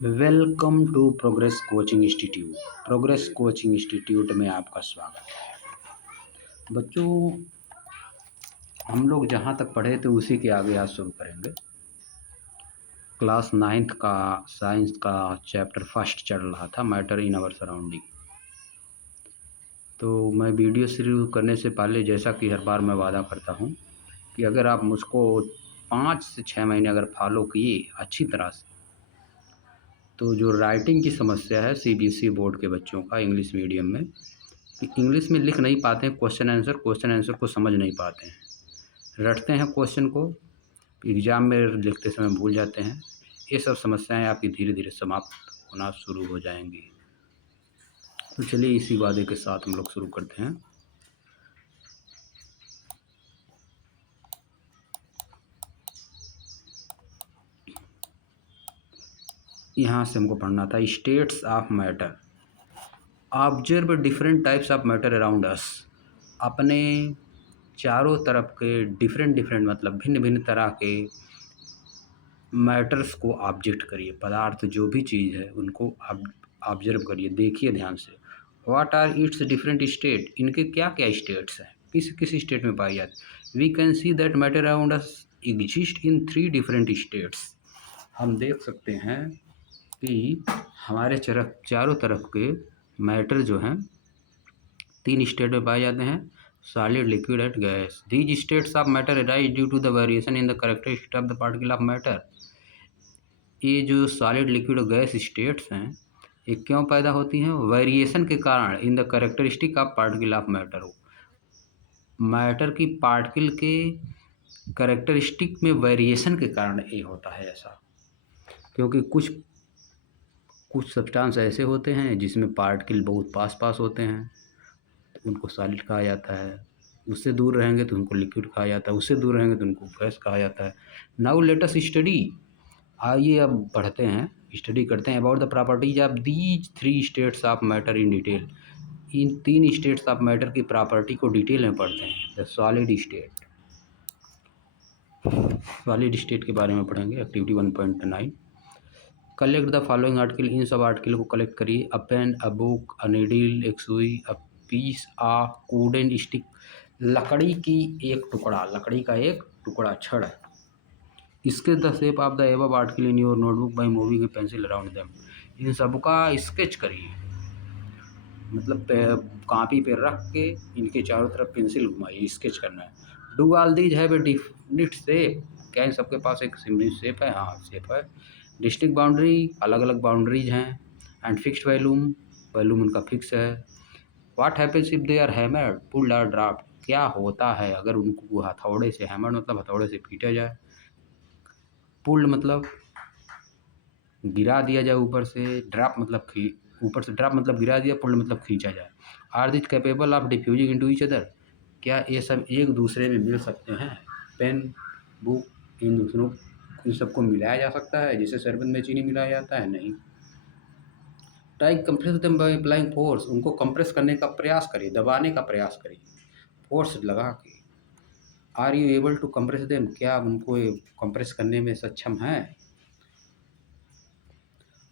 Welcome to progress coaching institute. Progress coaching institute में आपका स्वागत है। बच्चों, हम लोग जहाँ तक पढ़े थे उसी के आगे आज शुरू करेंगे। क्लास 9th का साइंस का चैप्टर फर्स्ट चल रहा था, मैटर इन आवर सराउंडिंग। तो मैं वीडियो शुरू करने से पहले, जैसा कि हर बार मैं वादा करता हूँ कि अगर आप मुझको 5 से 6 महीने अगर फॉलो किए अच्छी तरह से, तो जो राइटिंग की समस्या है सीबीएसई बोर्ड के बच्चों का इंग्लिश मीडियम में, कि इंग्लिश में लिख नहीं पाते हैं क्वेश्चन आंसर को समझ नहीं पाते हैं, रटते हैं क्वेश्चन को, एग्ज़ाम में लिखते समय भूल जाते हैं। ये सब समस्याएं आपकी धीरे धीरे समाप्त होना शुरू हो जाएंगी। तो चलिए इसी वादे के साथ हम लोग शुरू करते हैं। यहाँ से हमको पढ़ना था states of matter. Observe different types of matter around अस। अपने चारों तरफ के डिफरेंट मतलब भिन्न भिन्न तरह के मैटर्स को ऑब्जेक्ट करिए। पदार्थ जो भी चीज़ है उनको ऑब्जर्व करिए, देखिए ध्यान से। What are its different state. इनके क्या क्या स्टेट्स हैं, किस किस स्टेट में पाई जाती। We can see that matter around us exist in 3 different states. हम देख सकते हैं कि हमारे चारों तरफ के मैटर जो हैं 3 स्टेट में पाए जाते हैं, solid, liquid and gas. These states of matter arise due to the variation in the characteristic of the particle of matter. ये जो सॉलिड, लिक्विड और गैस स्टेट्स हैं, ये क्यों पैदा होती हैं? वेरिएशन के कारण in the characteristic of particle of matter. Matter की पार्टिकल के कैरेक्टरिस्टिक में वेरिएशन के कारण ये होता है ऐसा। क्योंकि कुछ सब्सटेंस ऐसे होते हैं जिसमें पार्टिकल बहुत पास पास होते हैं, तो उनको सॉलिड कहा जाता है। उससे दूर रहेंगे तो उनको लिक्विड कहा जाता है, उससे दूर रहेंगे तो उनको गैस कहा जाता है। Now let us study. आइए अब पढ़ते हैं, स्टडी करते हैं about the properties of these 3 states of matter in detail. इन 3 स्टेट्स ऑफ मैटर की प्रॉपर्टी को डिटेल में पढ़ते हैं। The solid state, solid state के बारे में पढ़ेंगे। Activity 1.9। Collect the following article. इन सब आर्टिकल को कलेक्ट करिए। A pen, a book, a needle, एक सुई, a piece of wooden stick. लकड़ी की एक टुकड़ा, लकड़ी का एक टुकड़ा, छड़। इसके the shape of the above article in your notebook by moving a pencil around them. इन सब का स्केच करिए, मतलब कॉपी पे रख के इनके चारों तरफ पेंसिल घुमाइए, स्केच करना है। Do all these have a definite shape. क्या इन सबके पास एक सिमिलर शेप है? हाँ, शेप है। डिस्टिंक्ट बाउंड्री, अलग अलग बाउंड्रीज हैं। एंड फिक्स्ड वॉल्यूम, वॉल्यूम उनका फिक्स है। What happens if they are hammered, pulled और ड्रॉप्ड। क्या होता है अगर उनको हथौड़े से, हैमर्ड मतलब हथौड़े से पीटा जाए, पुल्ड मतलब गिरा दिया जाए ऊपर से, ड्रॉप मतलब ऊपर से ड्रॉप मतलब गिरा दिया, पुल्ड मतलब खींचा जाए। Are this capable of diffusing into each other. क्या ये सब एक दूसरे में मिल सकते हैं? पेन, बुक, इन सबको मिलाया जा सकता है जैसे शरबत में चीनी मिलाया जाता है? नहीं। Try compress them by applying force. उनको कंप्रेस करने का प्रयास करिए, दबाने का प्रयास करिए, फोर्स लगा के। Are you able to compress them. क्या आप उनको कंप्रेस करने में सक्षम हैं?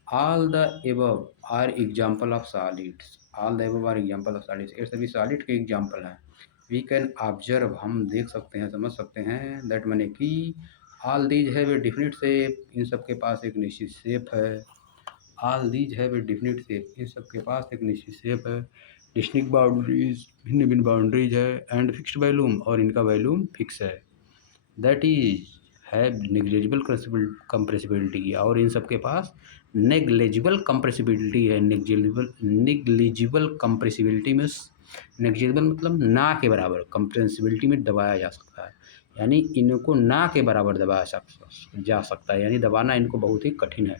All the above are example of solids. All the above are example of solids. ये सभी सॉलिड के एग्जाम्पल हैं। वी कैन ऑब्जर्व, हम देख सकते हैं, समझ सकते हैं। दैट मैंने कि all these have a definite shape. इन सब के पास एक निश्चित शेप है। All these have a definite shape. इन सब के पास एक निश्चित शेप है। डिस्टिंक्ट बाउंड्रीज, भिन्न भिन्न बाउंड्रीज है। एंड फिक्स्ड वॉल्यूम, और इनका वॉल्यूम फिक्स है। That is have negligible compressibility, और इन सब के पास नेग्लिजिबल कंप्रेसिबिलिटी है। नेग्लिजिबल कंप्रेसिबिलिटी में, नेग्लिजिबल मतलब ना के बराबर, कंप्रेसिबिलिटी में दबाया जा सकता है, यानी इनको ना के बराबर दबाया जा सकता है, यानी दबाना इनको बहुत ही कठिन है।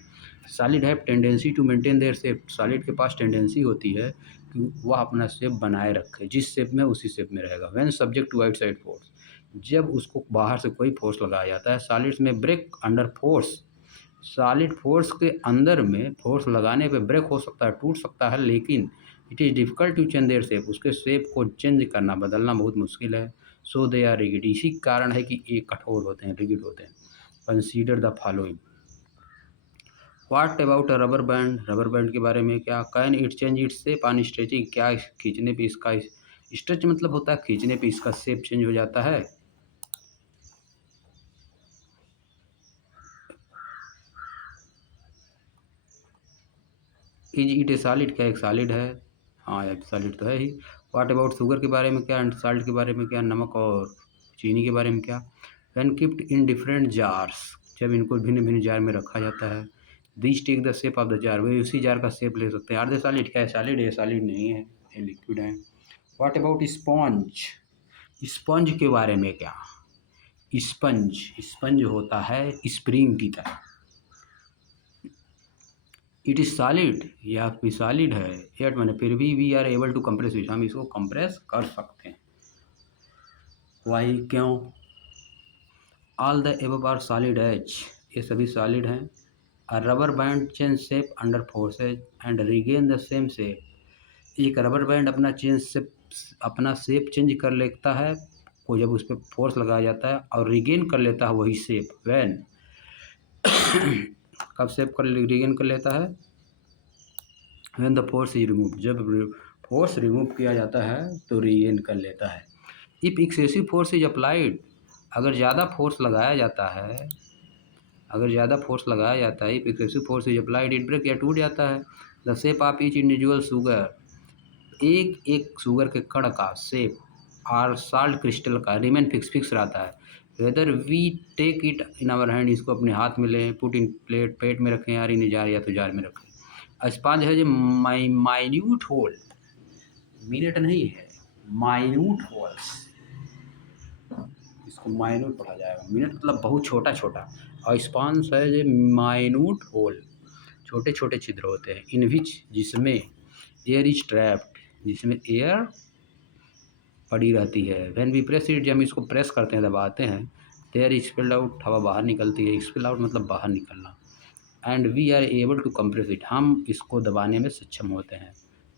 Solid have tendency to maintain their shape. Solid के पास टेंडेंसी होती है कि वह अपना शेप बनाए रखे, जिस शेप में उसी शेप में रहेगा। When subject to outside force, जब उसको बाहर से कोई फोर्स लगाया जाता है। सॉलिड्स में break under force. Solid force के अंदर में फोर्स लगाने पे ब्रेक हो सकता है, टूट सकता है, लेकिन it is difficult to change their shape. उसके शेप को चेंज करना, बदलना बहुत मुश्किल है। So they are rigid. इसी कारण है कि ये कठोर होते हैं, रिगिड होते हैं। Consider the following. What about a rubber band, rubber band के बारे में क्या? Can it change its shape on stretching, क्या खींचने पे इसका स्ट्रेच मतलब होता है खींचने पे इसका शेप चेंज हो जाता है? इज इट ए सॉलिड, क्या एक सॉलिड है? हाँ एक सॉलिड तो है ही। व्हाट अबाउट शुगर के बारे में क्या? एंड साल्ट के बारे में क्या? नमक और चीनी के बारे में क्या? When kept in different jars, जब इनको भिन्न भिन्न जार में रखा जाता है। This take the shape of the jar, वे उसी जार का शेप ले सकते हैं। आर दे सॉलिड, क्या है सॉलिड है? सॉलिड नहीं है, ये लिक्विड है। व्हाट अबाउट स्पॉन्ज, स्पंज के बारे में क्या? स्पंज, स्पंज होता है स्प्रिंग की तरह। इट इज़ सॉलिड, या भी सॉलिड है, एट मैंने फिर भी we are able to compress it, हम इसको कंप्रेस कर सकते हैं। वाई, क्यों? All the above are solids, ये सभी सॉलिड हैं। A rubber band change shape under forces and regain the same shape, एक रबर बैंड अपना शेप चेंज कर लेता है को जब उस पर फोर्स लगाया जाता है, और रिगेन कर लेता है वही शेप वैन कब शेप कर रिगेन कर लेता है? When the force is remove, जब फोर्स रिमूव किया जाता है तो रीगेन कर लेता है। If excessive force is applied, अगर ज़्यादा फोर्स लगाया जाता है, अगर ज़्यादा फोर्स लगाया जाता है, if excessive force is applied it break, या टूट जाता है। The shape of each individual sugar, एक एक शुगर के कण का शेप और साल्ट क्रिस्टल का रिमेन फिक्स रहता है। Whether we take it in our hand, इसको अपने हाथ में लें, पुट इन प्लेट, पेट में रखें, यार इन जार या तो जार में रखें। स्पंज है जो माइन्यूट होल, मिनट नहीं है, माइन्यूट होल्स, इसको माइन्यूट पढ़ा जाएगा, मिनट मतलब बहुत छोटा छोटा, और स्पंज है जो माइन्यूट होल, छोटे छोटे छिद्र होते हैं। इन विच, जिसमें एयर इज ट्रैप्ड, जिसमें एयर पड़ी रहती है। व्हेन वी प्रेस इट, जब हम इसको प्रेस करते हैं, दबाते हैं, देयर इज स्पिल्ड आउट, हवा बाहर निकलती है। स्पिल आउट मतलब बाहर निकलना। And we are able to compress it, हम इसको दबाने में सक्षम होते हैं।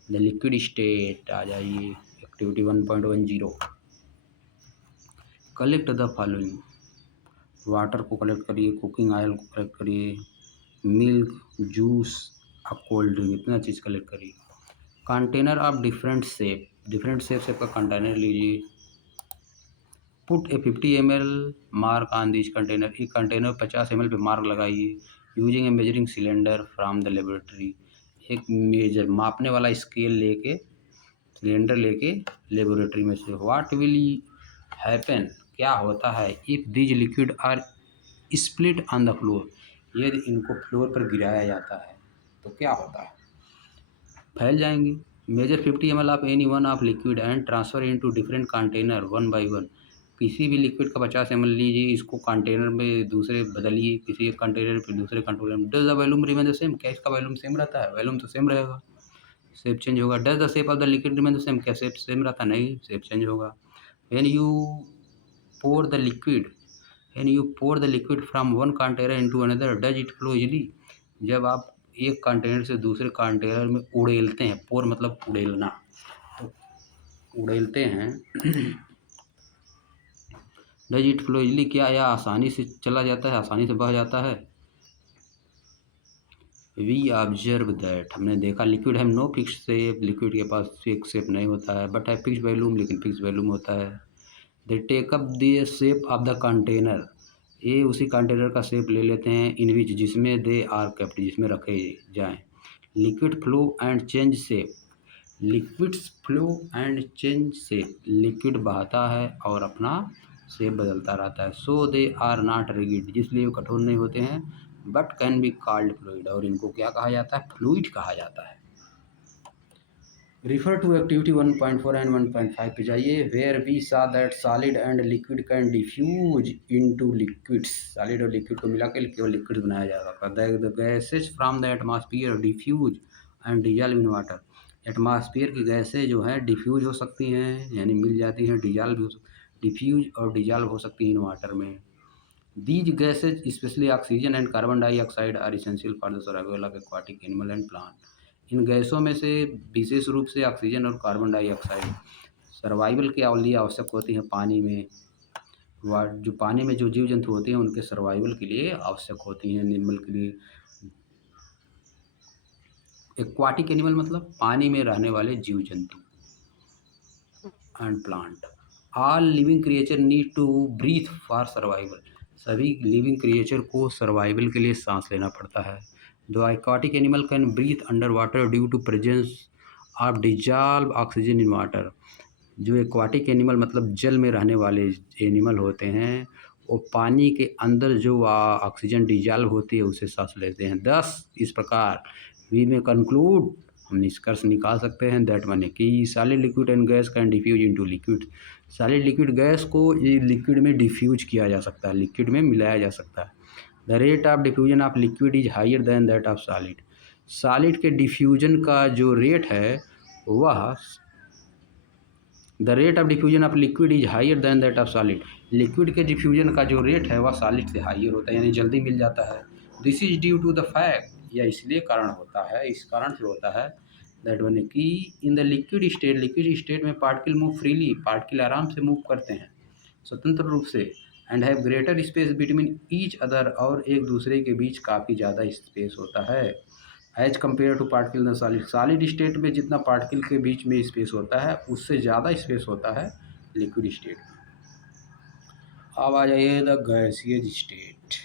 द लिक्विड स्टेट, आ जाइए activity 1.10। Collect the following, water को कलेक्ट करिए, कुकिंग ऑयल को कलेक्ट करिए, मिल्क, जूस, कोल्ड ड्रिंक, इतना चीज़ कलेक्ट करिए। Container of different shape, different shape का कंटेनर लीजिए। Put A 50 ml mark on this container, एक कंटेनर 50 ml पे मार्क लगाइए। Using A measuring cylinder from the laboratory, एक मेजर मापने वाला स्केल लेके, सिलेंडर लेके लेबोरेटरी में से। व्हाट विल हैपन, क्या होता है? If these liquid are split on the floor, यदि इनको फ्लोर पर गिराया जाता है तो क्या होता है? फैल जाएंगी। Measure 50 ml of any one of liquid and transfer into different container one by one, किसी भी लिक्विड का 50 ml लीजिए, इसको कंटेनर में दूसरे बदलिए, किसी एक कंटेनर फिर दूसरे कंटेनर में। Does the volume remain the same, क्या इसका वॉल्यूम सेम रहता है? वॉल्यूम तो सेम रहेगा, शेप चेंज होगा। Does the shape of the liquid remain the same, क्या शेप सेम रहता? नहीं, शेप चेंज होगा। When you pour the liquid, when you pour the liquid from one container into another, does it flow easily, जब आप एक container से दूसरे container में उड़ेलते हैं, पोर मतलब उड़ेलना, तो उड़ेलते हैं डज इट फ्लो इजीली, क्या यह आसानी से चला जाता है, आसानी से बह जाता है? वी ऑब्जर्व दैट, हमने देखा, लिक्विड है नो फिक्स शेप, लिक्विड के पास फिक्स शेप नहीं होता है, बट है फिक्स वॉल्यूम, लेकिन फिक्स वॉल्यूम होता है। They take up the shape of the container, ये उसी कंटेनर का शेप ले लेते हैं। इन विच, जिसमें दे आर केप्ट, जिसमें रखे जाएं। Liquid flow and change shape, liquids flow and change shape, liquid बहता है और अपना शेप बदलता रहता है। So they are not rigid, जिसलिए वो कठोर नहीं होते हैं, but can be called fluid, और इनको क्या कहा जाता है? फ्लूइड कहा जाता है। रिफर टू एक्टिविटी 1.4 एंड 1.5 पे जाइए। Where we saw that solid and liquid can diffuse into liquids, solid और लिक्विड को मिला के केवल लिक्विड बनाया जाएगा। The gases from the atmosphere diffuse and dissolve in water, atmosphere की गैसें जो हैं डिफ्यूज हो सकती हैं, यानी मिल जाती हैं, डिजॉल्व हो डिफ्यूज और डिजॉल्व हो सकती हैं इन वाटर में। These gases specially oxygen and carbon dioxide are essential for the survival of aquatic animal and plant, इन गैसों में से विशेष रूप से ऑक्सीजन और कार्बन डाइऑक्साइड सर्वाइवल के लिए आवश्यक होती हैं पानी में। जो पानी में जो जीव जंतु होते हैं उनके सर्वाइवल के लिए आवश्यक होती हैं, एनिमल के लिए। एक्वाटिक एनिमल मतलब पानी में रहने वाले जीव जंतु and plant. All living creature need to breathe for survival. सभी लिविंग क्रिएचर को सर्वाइवल के लिए सांस लेना पड़ता है। The aquatic animal can breathe under water due to presence of dissolve oxygen in water. जो एक्वाटिक एनिमल मतलब जल में रहने वाले एनिमल होते हैं, वो पानी के अंदर जो ऑक्सीजन डिजॉल्व होती है उसे सांस लेते हैं। दस इस प्रकार वी में कंक्लूड, हम निष्कर्ष निकाल सकते हैं दैट माने कि solid liquid and gas can diffuse into liquid. Solid liquid gas को ये लिक्विड में डिफ्यूज किया जा सकता है, लिक्विड में मिलाया जा सकता है। The rate of diffusion of liquid is higher then that of solid. Solid के डिफ्यूजन का जो रेट है वह the rate of diffusion of liquid is higher than that of solid. Liquid के डिफ्यूजन का जो रेट है वह सॉलिड से हायर होता है, यानी जल्दी मिल जाता है। This is due to the fact, यह इसलिए कारण होता है, इस कारण से होता है दैट वन कि इन द लिक्विड स्टेट में पार्टिकल मूव फ्रीली, पार्टिकल आराम से मूव करते हैं स्वतंत्र रूप से, and have greater space between each other, और एक दूसरे के बीच काफ़ी ज़्यादा स्पेस होता है as compare to particle in solid. Solid state में जितना पार्टिकल के बीच में स्पेस होता है उससे ज़्यादा स्पेस होता है लिक्विड स्टेट में। अब आ जाइए the gaseous state.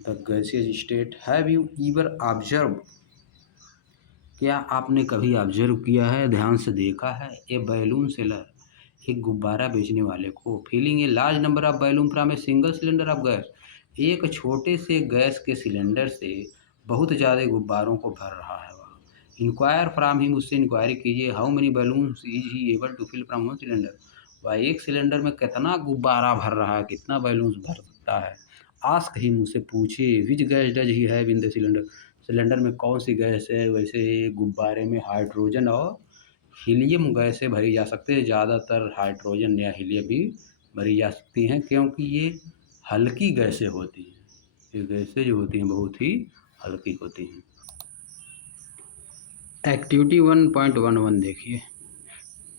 The gaseous state, have you ईवर observe, क्या आपने कभी ऑब्जर्व किया है, ध्यान से देखा है, ए बैलून सेलर, एक गुब्बारा बेचने वाले को, feeling a large number of balloon from a single cylinder of gas, एक छोटे से गैस के सिलेंडर से बहुत ज़्यादा गुब्बारों को भर रहा है वह। इंक्वायर फ्राम हिम, उससे इंक्वायरी कीजिए, how many balloons is he able to fill from one cylinder, वह एक सिलेंडर में कितना गुब्बारा भर रहा है, कितना बैलून्स भर सकता है। आस्क हिम, उससे पूछिए, which gas does he have in the cylinder, cylinder में कौन सी गैस है। वैसे गुब्बारे में हाइड्रोजन और हीलियम गैसें भरी जा सकती है, ज़्यादातर हाइड्रोजन या हीलियम भी भरी जा सकती हैं, क्योंकि ये हल्की गैसें होती हैं। ये गैसें जो होती हैं बहुत ही हल्की होती हैं। एक्टिविटी 1.11 देखिए,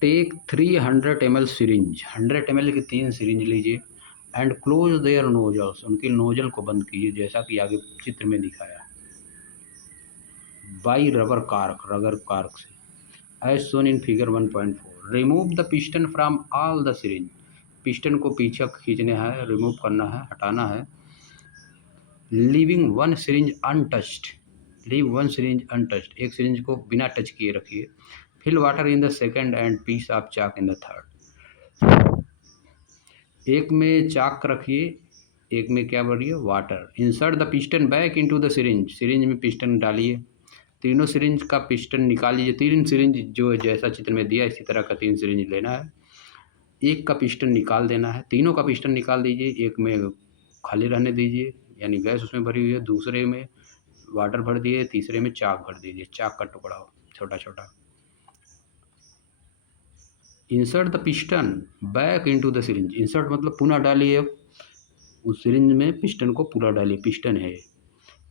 टेक 300 ml सिरिंज, 100 ml की 3 सिरिंज लीजिए, एंड क्लोज देयर नोजल्स, उनकी नोजल को बंद कीजिए जैसा कि आगे चित्र में दिखाया है, बाई रबर कार्क से, as shown in figure 1.4। Remove the piston from all the syringe, piston को पीछे खींचना है, रिमूव करना है, हटाना है। लीविंग वन सिरिंज अनटच्ड, लीव वन सिरिंज अनटच्ड, एक सिरिंज को बिना टच किए रखिए। Fill water in the second and piece of chalk in the third, एक में चाक रखिए, एक में क्या भरिए, water. Insert the piston back into the syringe, syringe में पिस्टन डालिए, तीनों सिरिंज का पिस्टन निकाल लीजिए। 3 सिरिंज जो जैसा चित्र में दिया इसी तरह का 3 सिरिंज लेना है, एक का पिस्टन निकाल देना है, तीनों का पिस्टन निकाल दीजिए, एक में खाली रहने दीजिए यानी गैस उसमें भरी हुई है, दूसरे में वाटर भर दिए, तीसरे में चाक भर दीजिए, चाक का टुकड़ा छोटा छोटा। Insert the piston back into the syringe, insert मतलब पुनः डालिए, उस सिरिंज में पिस्टन को पूरा डालिए, पिस्टन है।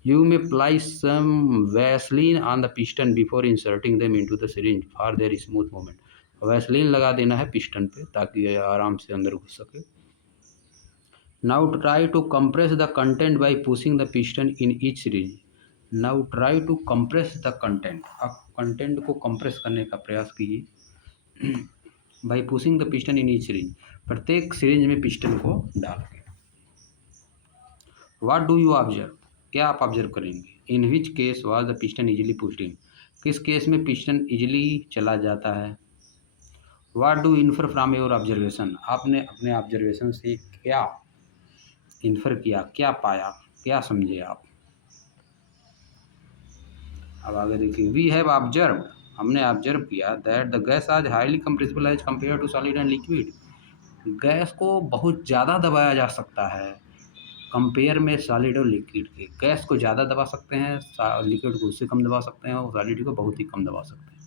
You may apply some vaseline on the piston before inserting them into the syringe for their smooth movement, vaseline लगा देना है पिस्टन पे ताकि ये आराम से अंदर घुस सके। Now try to compress the content by pushing the piston in each syringe, now try to compress the content, अब कंटेंट को कंप्रेस करने का प्रयास कीजिए by pushing the piston in each syringe, प्रत्येक सिरिंज में पिस्टन को डाल के। व्हाट डू यू ऑब्जर्व, क्या आप ऑब्जर्व करेंगे, in which case was the piston easily pushed in, किस केस में पिस्टन इजीली चला जाता है। What do infer from your observation, आपने अपने ऑब्जर्वेशन से क्या इन्फर किया, क्या पाया, क्या समझे आप। अब आगे देखिए, वी हैव ऑब्जर्व, हमने ऑब्जर्व किया that the gas is highly compressible as compare to solid and liquid, gas को बहुत ज़्यादा दबाया जा सकता है कंपेयर में सॉलिड और लिक्विड के। गैस को ज़्यादा दबा सकते हैं, लिक्विड को उससे कम दबा सकते हैं, और सॉलिड को बहुत ही कम दबा सकते हैं।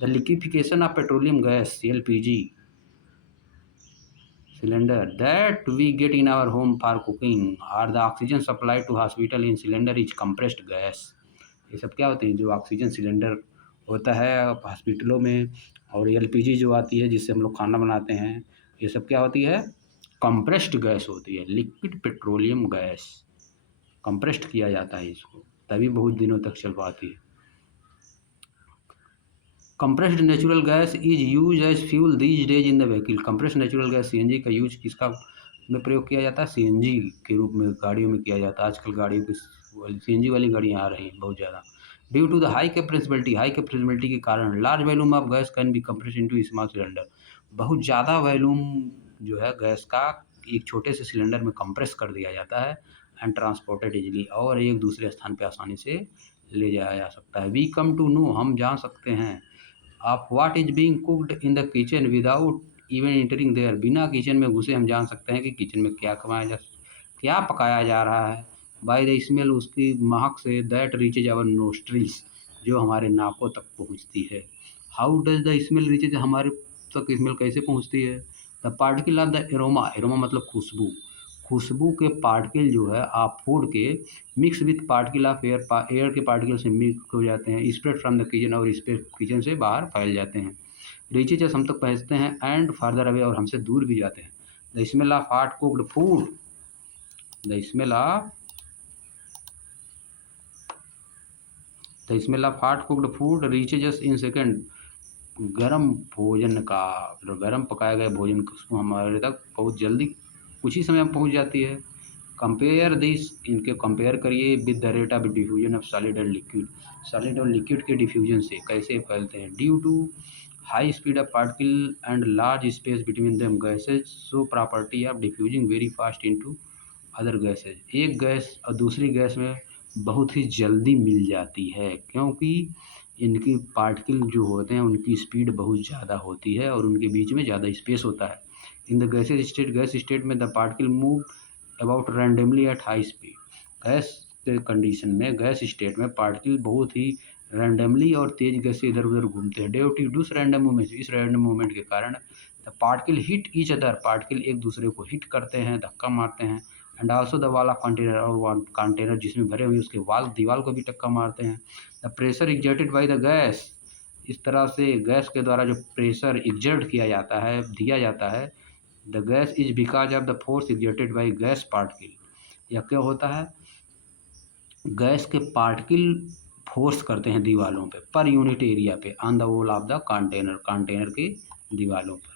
The liquefaction of petroleum gas LPG cylinder that we get in our home for cooking or the oxygen supply to hospital in cylinder is compressed gas, ये सब क्या होते हैं, जो ऑक्सीजन सिलेंडर होता है हॉस्पिटलों में, और एलपीजी जो आती है जिससे हम लोग खाना बनाते हैं, ये सब क्या होती है, कंप्रेस्ड गैस होती है, लिक्विड पेट्रोलियम गैस कंप्रेस्ड किया जाता है इसको। द तभी बहुत दिनों तक चल पाती है। Compressed natural gas is use as fuel these days in the vehicle. Compressed natural gas CNG का यूज किसका में प्रयोग किया जाता है? सीएनजी के रूप में गाड़ियों में किया जाता है। आजकल गाड़ियों की सीएनजी वाली गाड़ियाँ आ रही हैं बहुत ज़्यादा। ड्यू टू द हाई कैपेसिबिलिटी के कारण large volume of gas can be compressed into small cylinder. बहुत ज़्यादा वॉल्यूम जो है गैस का एक छोटे से सिलेंडर में कंप्रेस कर दिया जाता है एंड ट्रांसपोर्टेड इजीली, और एक दूसरे स्थान पर आसानी से ले जाया जा सकता है। वी कम टू नो, हम जान सकते हैं of what is being cooked in the kitchen without even entering there. बिना किचन में घुसे हम जान सकते हैं कि किचन में क्या पकाया जा रहा है। बाय द स्मेल, उसकी महक से, दैट रीचेज आवर नोस्ट्रिल्स, जो हमारे नाकों तक पहुंचती है। How does the smell reaches, हमारे तक स्मेल कैसे पहुंचती है? The particle of the aroma, aroma मतलब खुशबू, खुशबू के पार्टिकल जो है आप फूड के mix with particle of air, air के पार्टिकल से मिक्स हो जाते हैं, स्प्रेड फ्रॉम द किचन, और स्प्रेड किचन से बाहर फैल जाते हैं। रीचेज हम तक पहुँचते हैं एंड फार्दर अवे, और हमसे दूर भी जाते हैं। The smell of hot cooked food, the smell of hot cooked food reaches in second. गर्म भोजन का, गर्म पकाया गया भोजन खुशबू हमारे तक बहुत जल्दी कुछ ही समय में पहुंच जाती है। कंपेयर दिस, इनके कंपेयर करिए with the rate of diffusion of solid and liquid. Solid और लिक्विड के डिफ्यूजन से कैसे फैलते हैं? Due to high speed of particle and large space between them, gases show property of diffusing very fast into other gases. एक gas और दूसरी gas में बहुत ही जल्दी मिल जाती है, क्योंकि इनकी पार्टिकल जो होते हैं उनकी स्पीड बहुत ज़्यादा होती है और उनके बीच में ज़्यादा स्पेस होता है। In the gases state, gas state में the particle move about randomly at high speed. Gas के कंडीशन में, गैस स्टेट में पार्टिकल बहुत ही रैंडमली और तेज गति से इधर उधर घूमते हैं। Due to this random movement, इस रैंडम मूवमेंट के कारण the particle hit each other, particle एक दूसरे को हिट करते हैं, धक्का मारते हैं। And also the wall of container, और कंटेनर जिसमें भरे हुए उसके वाल, दीवार को भी टक्का मारते हैं। The pressure exerted by the gas, इस तरह से गैस के द्वारा जो प्रेशर एग्जर्ट किया जाता है, दिया जाता है, the gas is because of the force exerted by gas particle. यह क्या होता है? गैस के पार्टिकल फोर्स करते हैं दीवारों पे, पर यूनिट एरिया पे, on the wall of the container, container के दीवारों पर।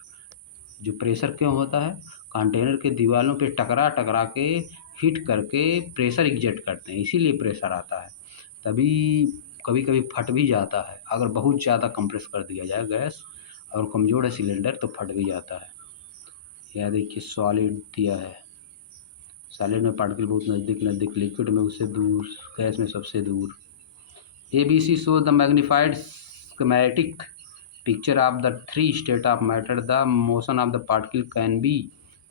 जो प्रेशर क्यों होता है? कंटेनर के दीवारों पे टकरा टकरा के हिट करके प्रेशर एग्जर्ट करते हैं, इसीलिए प्रेशर आता है। तभी कभी कभी फट भी जाता है, अगर बहुत ज़्यादा कंप्रेस कर दिया जाए गैस और कमज़ोर है सिलेंडर तो फट भी जाता है। यह देखिए सॉलिड दिया है, सॉलिड में पार्टिकल बहुत नज़दीक नज़दीक, लिक्विड में उससे दूर, गैस में सबसे दूर। ABC shows the magnified schematic picture of the three states of matter. The motion of the particle can be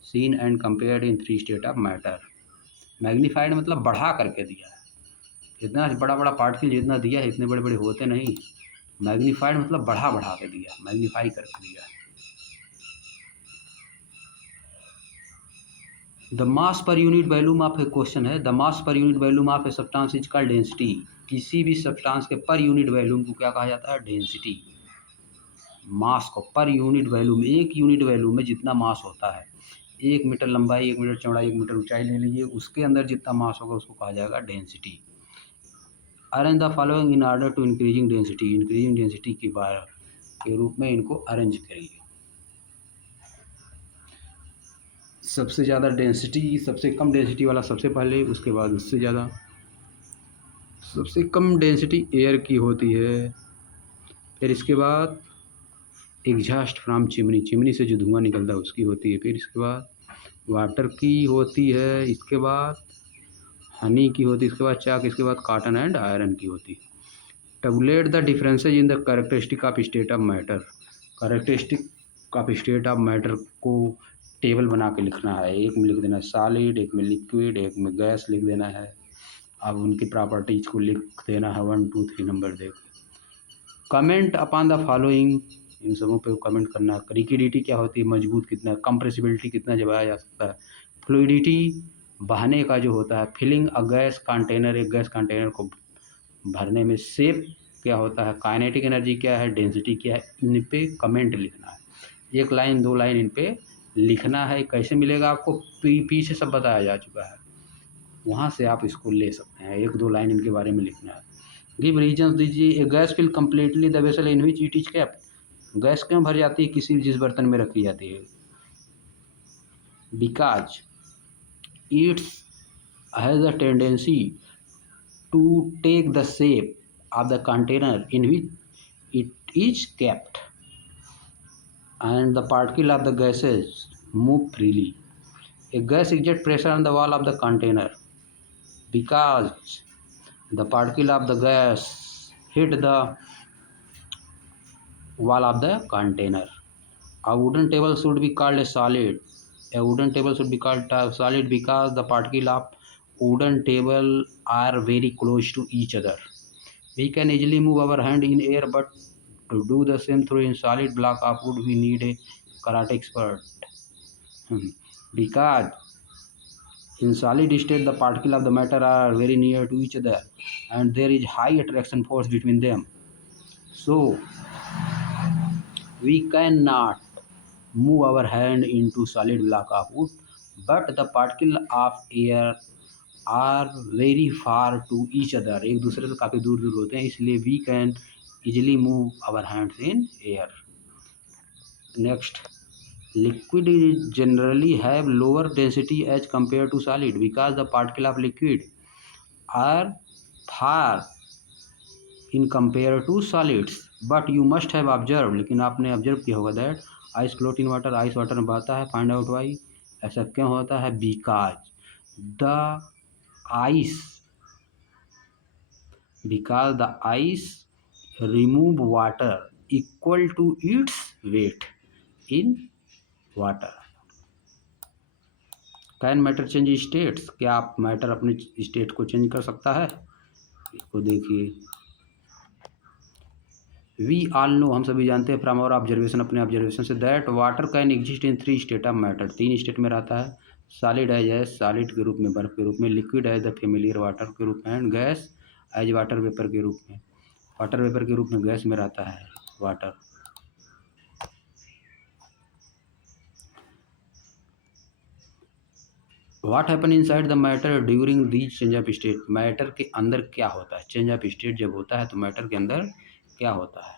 seen and compared in three states of matter. Magnified मतलब बढ़ा करके दिया है, जितना बड़ा बड़ा पार्टिकल जितना दिया है इतने बड़े बड़े होते नहीं। मैग्नीफाइड मतलब बढ़ा बढ़ा के दिया, मैग्नीफाई करके दिया है। The mass per unit volume of a, question है, the mass per unit volume of a substance is called density. किसी भी सब्सटेंस के पर यूनिट वॉल्यूम को क्या कहा जाता है? डेंसिटी। मास को पर यूनिट वॉल्यूम, एक यूनिट वॉल्यूम में जितना मास होता है, 1 मीटर लंबाई, 1 मीटर चौड़ाई, 1 मीटर ऊंचाई ले लीजिए, उसके अंदर जितना मास होगा उसको कहा जाएगा density. Arrange the following in order to increasing density, increasing density के रूप में इनको अरेंज करिए। सबसे ज़्यादा डेंसिटी, सबसे कम डेंसिटी वाला सबसे पहले, उसके बाद उससे ज़्यादा। सबसे कम डेंसिटी एयर की होती है, फिर इसके बाद एग्जॉस्ट फ्रॉम चिमनी, चिमनी से जो धुआं निकलता है उसकी होती है, फिर इसके बाद वाटर की होती है, इसके बाद हनी की होती है, इसके बाद चाक, इसके बाद कॉटन एंड आयरन की होती है। Tabulate the differences in the characteristic of state of matter, characteristic of state of matter को टेबल बना के लिखना है। एक में लिख देना है सॉलिड, एक में लिक्विड, एक में गैस लिख देना है। अब उनकी प्रॉपर्टीज को लिख देना है 1 2 3 नंबर देख। कमेंट अपॉन द फॉलोइंग, इन सबों पे कमेंट करना है। रिजिडिटी क्या होती है? मजबूत कितना, कंप्रेसिबिलिटी कितना जमाया जा सकता है, फ्लूइडिटी बहने का जो होता है, फिलिंग अ गैस कंटेनर, एक गैस कंटेनर को भरने में, शेप क्या होता है, काइनेटिक एनर्जी क्या है, डेंसिटी क्या है, इन पे कमेंट लिखना है। 1 लाइन 2 लाइन इन पे लिखना है। कैसे मिलेगा आपको? पीछे सब बताया जा चुका है। वहाँ से आप इसको ले सकते हैं। 1-2 लाइन इनके बारे में लिखना है। गिव रीजन्स दीजिए। A gas fill completely the vessel in which it is kept. Gas क्यों भर जाती है किसी जिस बर्तन में रखी जाती है? Because it's has a tendency to take the shape of the container in which it is kept, and the particle of the gases move freely. A gas exerts pressure on the wall of the container because the particle of the gas hit the wall of the container. A wooden table should be called a solid. A wooden table should be called a solid because the particle of wooden table are very close to each other. We can easily move our hand in air, but to do the same through a solid block of wood, we need a karate expert. Because in solid state, the particles of the matter are very near to each other, and there is high attraction force between them. So we cannot move our hand into solid block of wood, but the particle of air are very far to each other, एक दूसरे से काफ़ी दूर दूर होते हैं, इसलिए we can easily move our hands in air. Next, liquid generally have lower density as compared to solid because the particle of liquid are far in compare to solids. But you must have observed, लेकिन आपने observe किया होगा that ice float in water, ice water में बहता है. Find out why, ऐसा क्यों होता है? Because the ice because the ice remove water equal to its weight in water. Can matter change states, क्या आप मैटर अपने स्टेट को चेंज कर सकता है? इसको देखिए. वी ऑल नो, हम सभी जानते हैं फ्रॉम आवर ऑब्जर्वेशन, अपने ऑब्जर्वेशन से, that water can exist in 3 state of matter. 3 state में रहता है. सॉलिड एज सॉलिड के रूप में, बर्फ के रूप में. Liquid as the familiar water के रूप में. And gas as water vapour के रूप में. वाटर वेपर के रूप में गैस में रहता है water. What happen inside the matter during these change of state. Matter के अंदर क्या होता है? चेंज ऑफ स्टेट जब होता है तो मैटर के अंदर क्या होता है?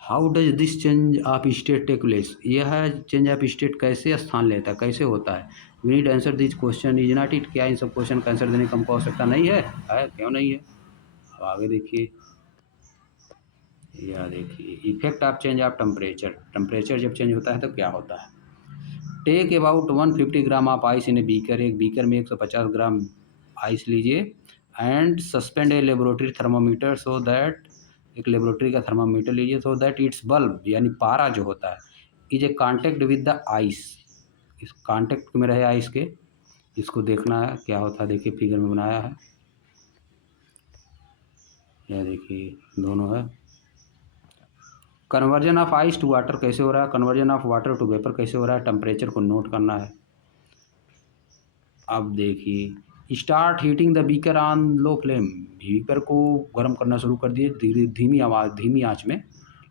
How does this change of state take place. यह चेंज ऑफ स्टेट कैसे स्थान लेता है, कैसे होता है? We need answer this question, is not it. क्या इन सब क्वेश्चन का आंसर देने की हमको आवश्यकता नहीं है? क्यों नहीं है? अब आगे देखिए. यह देखिए, effect of change of temperature. Temperature जब चेंज होता है तो क्या होता है? Take about 150 gram of ice in a beaker. एक बीकर में 150 ग्राम आइस लीजिए. And suspend a laboratory thermometer so that, एक लेबोरेटरी का थर्मामीटर लीजिए, सो दैट इट्स बल्ब यानी पारा जो होता है is a contact with the ice. इस कॉन्टेक्ट में रहे आइस के. इसको देखना है क्या होता है. देखिए फिगर में बनाया है, यह देखिए दोनों है. Conversion of ice to water कैसे हो रहा है? Conversion of water to vapour कैसे हो रहा है? टेम्परेचर को नोट करना है. अब देखिए, start heating the beaker on low flame. Beaker को गर्म करना शुरू कर दिए धीमी आंच में,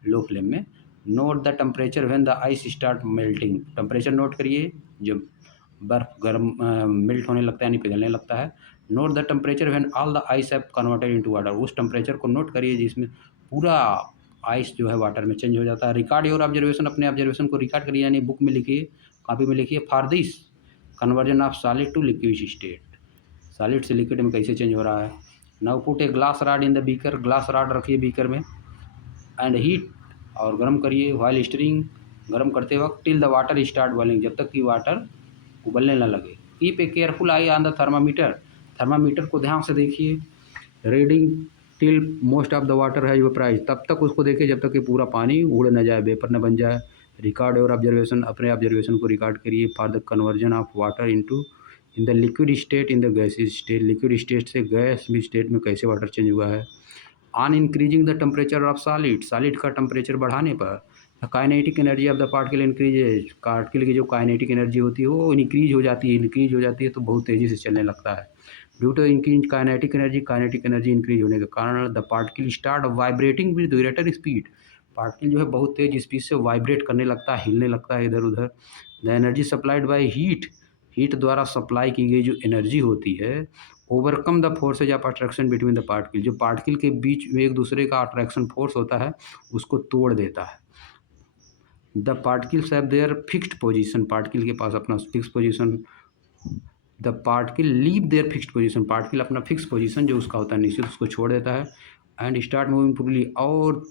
लो फ्लेम में. Note the temperature when the ice start melting. Temperature note करिए जब बर्फ गर्म मेल्ट होने लगता है यानी पिघलने लगता है. Note the temperature when all the ice have converted into water. उस टेम्परेचर को नोट करिए जिसमें पूरा आइस जो है वाटर में चेंज हो जाता है. Record your observation. अपने ऑब्जर्वेशन को रिकॉर्ड करिए यानी बुक में लिखिए, कॉपी में लिखिए. For this conversion of solid to liquid state. Solid से लिक्विड में कैसे चेंज हो रहा है? Now put a glass rod in the beaker. Glass rod रखिए बीकर में. एंड हीट, और गर्म करिए. व्हाइल स्टीरिंग, गर्म करते वक्त. Till the water start boiling, जब तक कि वाटर उबलने न लगे. Keep a careful I on the thermometer. Thermometer को ध्यान से देखिए. Reading till most of the water has vaporise. तब तक उसको देखिए जब तक कि पूरा पानी उड़ न जाए, वेपर न बन जाए. रिकॉर्ड और ऑब्जर्वेशन. अपने ऑब्जर्वेशन को रिकॉर्ड करिए. For the conversion of water into in the liquid state in the gaseous state. Liquid state से गैस में स्टेट में कैसे वाटर चेंज हुआ है? On increasing the temperature of solid. Solid का टेम्परेचर बढ़ाने पर kinetic energy of the particle increases. Particle की जो काइनेटिक एनर्जी होती है वो इंक्रीज हो जाती है तो बहुत तेज़ी से चलने लगता है. Due to increase kinetic energy increase होने के कारण the particle start vibrating with greater speed. Particle जो है बहुत तेज स्पीड से वाइब्रेट करने लगता है, हिलने लगता है इधर उधर. The energy supplied by heat. Heat द्वारा सप्लाई की गई जो एनर्जी होती है overcome the forces of attraction between the particle, जो पार्टिकल के बीच में एक दूसरे का अट्रैक्शन फोर्स होता है उसको तोड़ देता है। The particles have their fixed position, particle के पास अपना fix position. The particle leave their fixed position, particle अपना फिक्स पोजीशन जो उसका होता है निश्चित उसको छोड़ देता है। एंड स्टार्ट मूविंग फ्रीली, और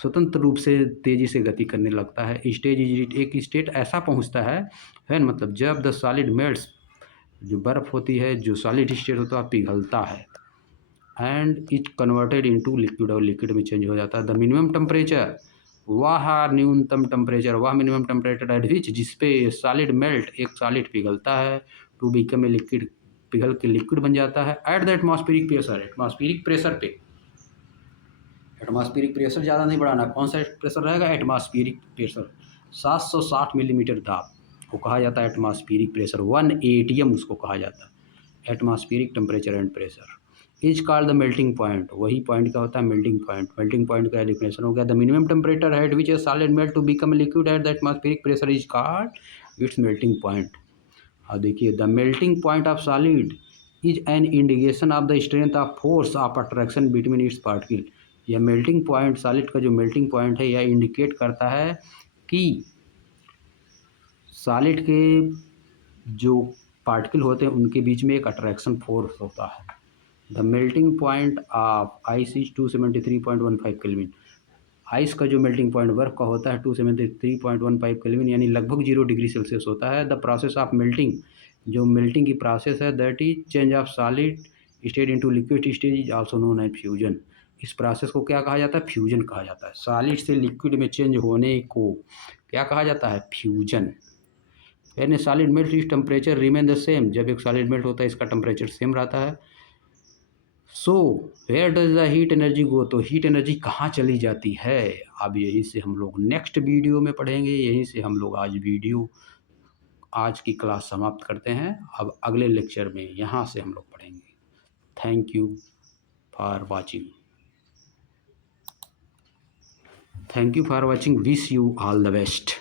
स्वतंत्र रूप से तेज़ी से गति करने लगता है। स्टेज इज, एक स्टेट ऐसा पहुंचता है व्हेन, मतलब जब द सॉलिड मेल्ट्स, जो बर्फ़ होती है जो सॉलिड स्टेट होता है पिघलता है, and it converted into liquid, और लिक्विड में चेंज हो जाता है। द मिनिमम टेम्परेचर, वह न्यूनतम टेम्परेचर, वह मिनिमम टेम्परेचर एट विच, जिस पे सॉलिड मेल्ट, एक सॉलिड पिघलता है, टू बिकम ए लिक्विड, पिघल के लिक्विड बन जाता है। Eight the atmospheric pressure, atmospheric pressure पे, एटमॉस्फेरिक प्रेशर ज़्यादा नहीं बढ़ाना, कौन सा प्रेशर रहेगा, एटमॉस्फेरिक प्रेशर 760 मिलीमीटर दाब को कहा जाता है एटमॉस्फेरिक प्रेशर, 1 atm उसको कहा जाता है। Atmospheric temperature and pressure is called the melting point, वही पॉइंट का होता है मेल्टिंग पॉइंट। मेल्टिंग पॉइंट का डेफिनेशन हो गया, the minimum temperature at which a solid melt to become liquid at the atmospheric pressure is called its melting point. अब देखिए, the melting point of solid is an indication of the strength of force of attraction between its particle. यह melting point, solid का जो melting point है, यह indicate करता है कि सॉलिड के जो पार्टिकल होते हैं उनके बीच में एक अट्रैक्शन फोर्स होता है। The melting point of ice is 273.15 kelvin. Ice का जो मेल्टिंग पॉइंट बर्फ का होता है 273.15 केल्विन, यानी लगभग 0 डिग्री सेल्सियस होता है। द प्रोसेस ऑफ मेल्टिंग, जो मेल्टिंग की प्रोसेस है, that is change of solid state into liquid stage is also known as fusion. इस प्रोसेस को क्या कहा जाता है, फ्यूजन कहा जाता है। सॉलिड से लिक्विड में चेंज होने को क्या कहा जाता है, फ्यूजन। यानी सॉलिड मेल्ट इस टेम्परेचर रिमेन द सेम, जब एक सॉलिड मेल्ट होता है इसका टेम्परेचर सेम रहता है। So where does the heat energy go, तो हीट एनर्जी कहाँ चली जाती है, अब यहीं से हम लोग नेक्स्ट वीडियो में पढ़ेंगे। यहीं से हम लोग आज की क्लास समाप्त करते हैं। अब अगले लेक्चर में यहाँ से हम लोग पढ़ेंगे। Thank you for watching, thank you for watching, wish you all the best.